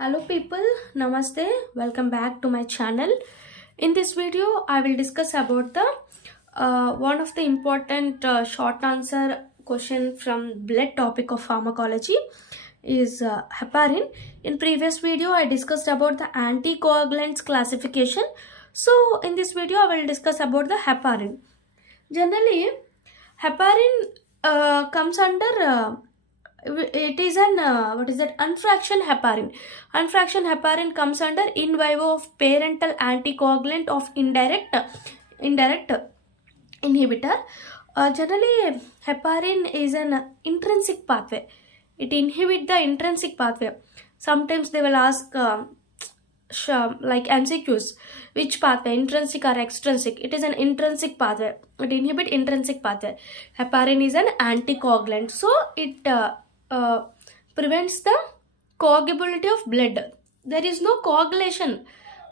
Hello people, Namaste, welcome back to my channel. In this video, I will discuss about the one of the important short answer question from blood topic of pharmacology is heparin. In previous video, I discussed about the anticoagulants classification. So in this video, I will discuss about the heparin. Generally, heparin comes under it is an what is that unfractioned heparin. Unfractioned heparin comes under in vivo of parental anticoagulant of indirect inhibitor. Generally, heparin is an intrinsic pathway. It inhibits the intrinsic pathway. Sometimes they will ask like MCQs, which pathway, intrinsic or extrinsic. It is an intrinsic pathway. It inhibits intrinsic pathway. Heparin is an anticoagulant, so it prevents the coagulability of blood. There is no coagulation.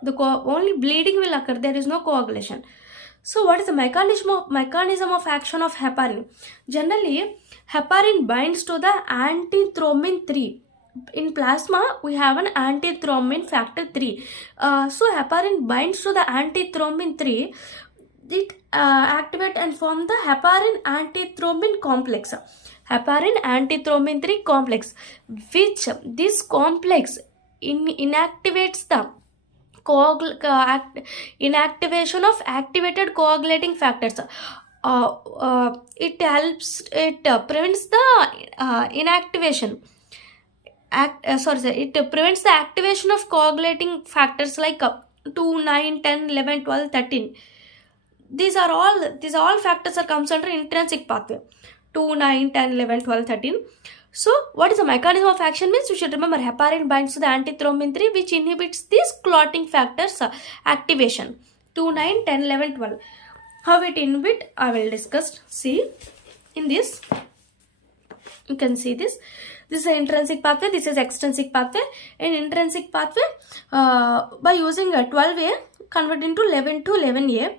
Only bleeding will occur. There is no coagulation. So what is the mechanism of action of heparin? Generally, heparin binds to the antithrombin 3. In plasma, we have an antithrombin factor 3. So heparin binds to the antithrombin 3. It activate and form the heparin antithrombin complex. Heparin antithrombin 3 complex, which this complex inactivates the inactivation of activated coagulating factors. It prevents the inactivation. It prevents the activation of coagulating factors like 2, 9, 10, 11, 12, 13. These all factors are comes under intrinsic pathway. 2, 9, 10, 11, 12, 13. So, what is the mechanism of action means? You should remember heparin binds to the antithrombin 3, which inhibits these clotting factors activation. 2, 9, 10, 11, 12. How it inhibit? I will discuss. See, in this, you can see this. This is an intrinsic pathway. This is extrinsic pathway. In intrinsic pathway, by using a 12A, convert into 11 to 11A.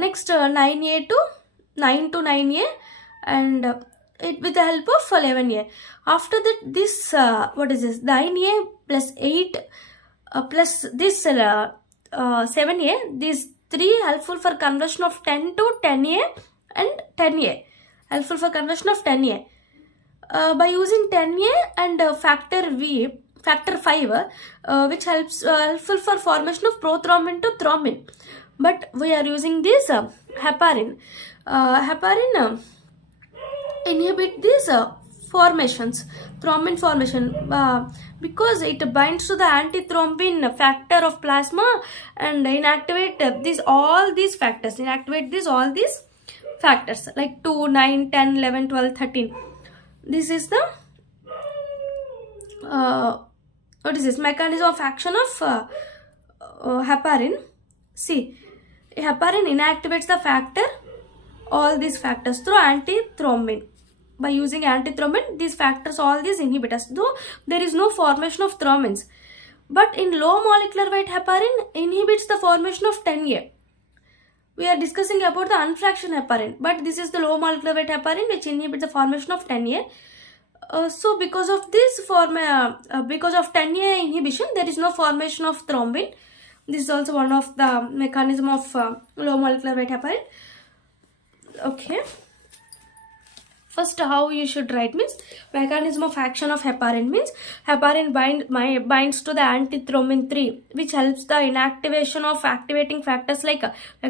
Next, 9A to 9 to 9A. And it with the help of 11A. After that, this what is this? 9A plus 8 plus this 7A. These three helpful for conversion of 10 to 10A and 10A. Helpful for conversion of 10A. By using 10A and factor 5, which helpful for formation of prothrombin to thrombin. But we are using this heparin. Heparin inhibit these formations, thrombin formation, because it binds to the antithrombin factor of plasma and inactivate all these factors like 2, 9, 10, 11, 12, 13. This is the what is this mechanism of action of heparin. See, heparin inactivates the factor, all these factors through antithrombin. By using antithrombin, these factors, all these inhibitors, though there is no formation of thrombins. But in low molecular weight heparin inhibits the formation of 10A. We are discussing about the unfractioned heparin, but this is the low molecular weight heparin which inhibits the formation of 10A. So because of this because of 10A inhibition, there is no formation of thrombin. This is also one of the mechanism of low molecular weight heparin. Okay. First, how you should write means mechanism of action of heparin means heparin binds to the antithrombin 3, which helps the inactivation of activating factors like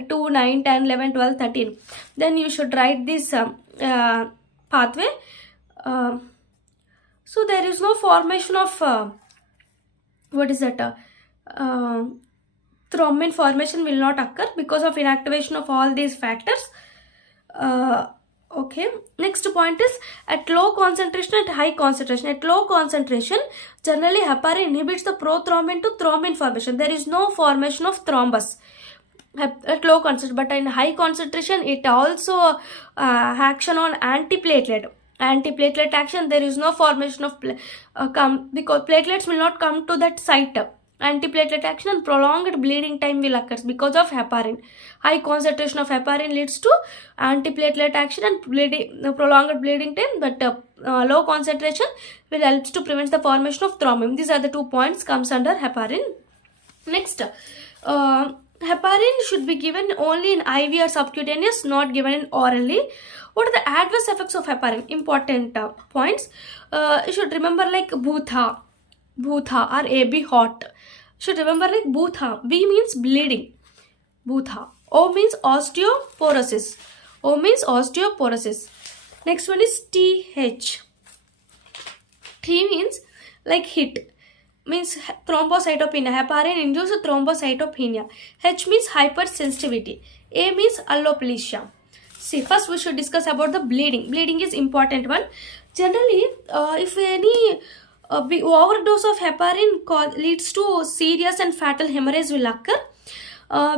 2, 9, 10, 11, 12, 13. Then you should write this pathway. So there is no formation of what is that? Thrombin formation will not occur because of inactivation of all these factors. Okay, next point is at low concentration and high concentration. At low concentration, generally heparin inhibits the prothrombin to thrombin formation. There is no formation of thrombus at low concentration, but in high concentration, it also action on antiplatelet. Antiplatelet action, there is no formation of because platelets will not come to that site. antiplatelet action and prolonged bleeding time will occur because of heparin. High concentration of heparin leads to antiplatelet action and prolonged bleeding time, but low concentration will help to prevent the formation of thrombin. These are the 2 points comes under heparin. Next, heparin should be given only in IV or subcutaneous, not given in orally. What are the adverse effects of heparin? Important points. You should remember like bhutha or AB hot. Should remember like bhutha. B means bleeding. Bhutha. O means osteoporosis. O means osteoporosis. Next one is TH. T means like hit. Means thrombocytopenia. Heparin induced thrombocytopenia. H means hypersensitivity. A means alopecia. See, first we should discuss about the bleeding. Bleeding is important one. Generally, if any overdose of heparin leads to serious and fatal hemorrhage will occur.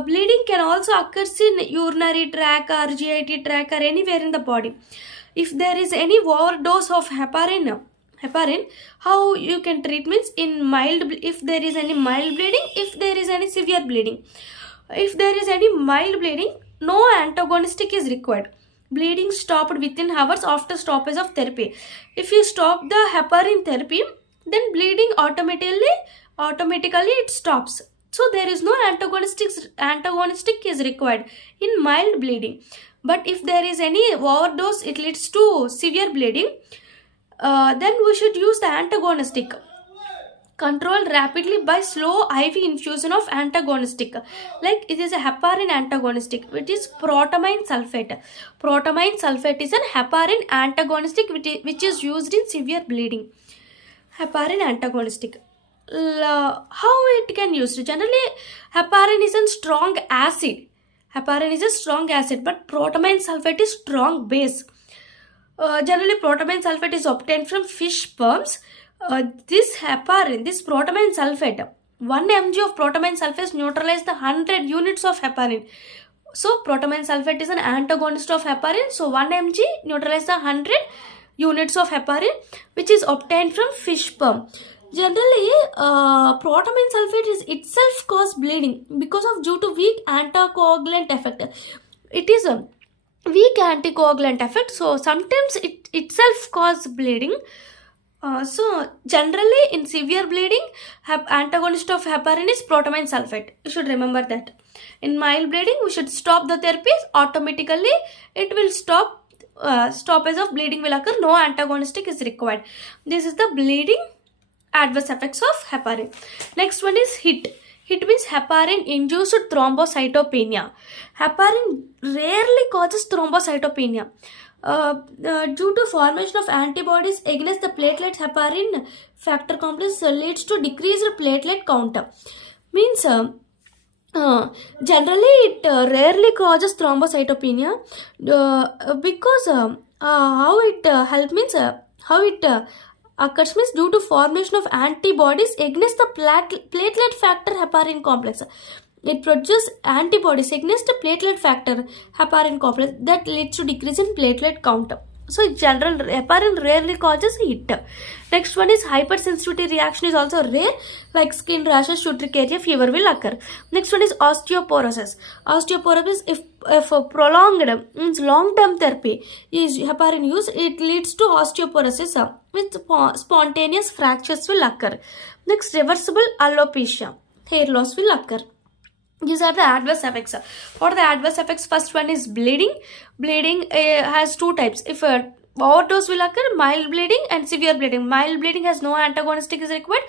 Bleeding can also occur in urinary tract or GIT tract or anywhere in the body. If there is any overdose of heparin, how you can treat means in mild, if there is any mild bleeding, if there is any severe bleeding. If there is any mild bleeding, no antagonistic is required. Bleeding stopped within hours after stoppage of therapy. If you stop the heparin therapy, then bleeding automatically it stops. So there is no antagonistic is required in mild bleeding. But if there is any overdose, it leads to severe bleeding. Then we should use the antagonistic. Controlled rapidly by slow IV infusion of antagonistic. Like it is a heparin antagonistic, which is protamine sulfate. Protamine sulfate is an heparin antagonistic which is used in severe bleeding. Heparin antagonistic. How it can use? Generally, heparin is a strong acid. Heparin is a strong acid, but protamine sulfate is strong base. Generally, protamine sulfate is obtained from fish sperms. This protamine sulfate, 1 mg of protamine sulfate neutralizes the 100 units of heparin. So, protamine sulfate is an antagonist of heparin. So, 1 mg neutralizes the 100 units of heparin, which is obtained from fish sperm. Generally, protamine sulfate is itself cause bleeding because of due to weak anticoagulant effect. It is a weak anticoagulant effect, so sometimes it itself cause bleeding. So generally in severe bleeding, antagonist of heparin is protamine sulfate. You should remember that. In mild bleeding, we should stop the therapy. Automatically, it will stop. Stoppage of bleeding will occur. No antagonistic is required. This is the bleeding adverse effects of heparin. Next one is HIT. HIT means heparin induced thrombocytopenia. Heparin rarely causes thrombocytopenia. Due to formation of antibodies against the platelet heparin factor complex leads to decreased platelet count. Means generally it rarely causes thrombocytopenia because how it helps means how it occurs means due to formation of antibodies against the platelet factor heparin complex. It produces antibodies against the platelet factor heparin complex that leads to decrease in platelet count. So in general, heparin rarely causes HIT. Next one is hypersensitivity reaction is also rare, like skin rashes, urticaria, fever will occur. Next one is osteoporosis. Osteoporosis, if prolonged means long-term therapy is heparin use, it leads to osteoporosis with spontaneous fractures will occur. Next, reversible alopecia, hair loss will occur. These are the adverse effects. What are the adverse effects? First one is bleeding. Bleeding has 2 types. If overdose will occur, mild bleeding and severe bleeding. Mild bleeding has no antagonistic is required.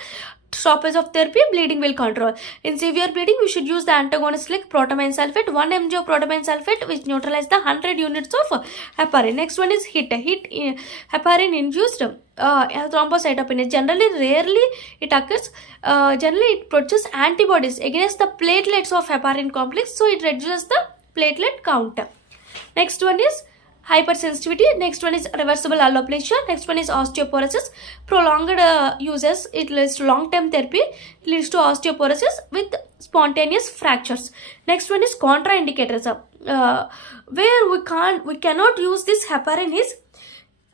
Stoppage of therapy, bleeding will control. In severe bleeding, we should use the antagonist like protamine sulfate. 1 mg of protamine sulfate which neutralizes the 100 units of heparin. Next one is HIT. HIT heparin induced thrombocytopenia. Generally, rarely it occurs. Generally, it produces antibodies against the platelets of heparin complex. So, it reduces the platelet count. Next one is hypersensitivity. Next one is reversible alopecia. Next one is osteoporosis. Prolonged uses, it leads to long-term therapy. It leads to osteoporosis with spontaneous fractures. Next one is contraindicators. Where we cannot use this heparin is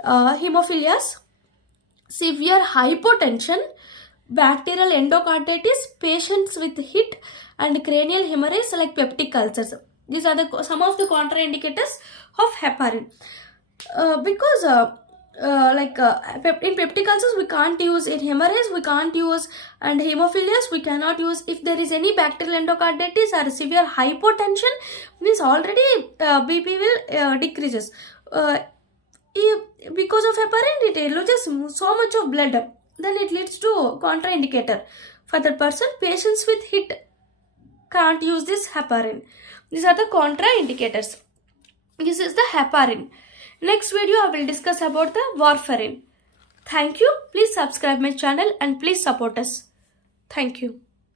hemophilias, severe hypotension, bacterial endocarditis, patients with HIT and cranial hemorrhage like peptic ulcers. These are some of the contraindicators of heparin. Because in peptic ulcers we can't use, in hemorrhage we can't use, and hemophilias we cannot use. If there is any bacterial endocarditis or severe hypotension, means already BP will decreases. Because of heparin it loses so much of blood, then it leads to contraindicator. For the person, patients with HIT can't use this heparin. These are the contraindicators. This is the heparin. Next video I will discuss about the warfarin. Thank you. Please subscribe my channel and please support us. Thank you.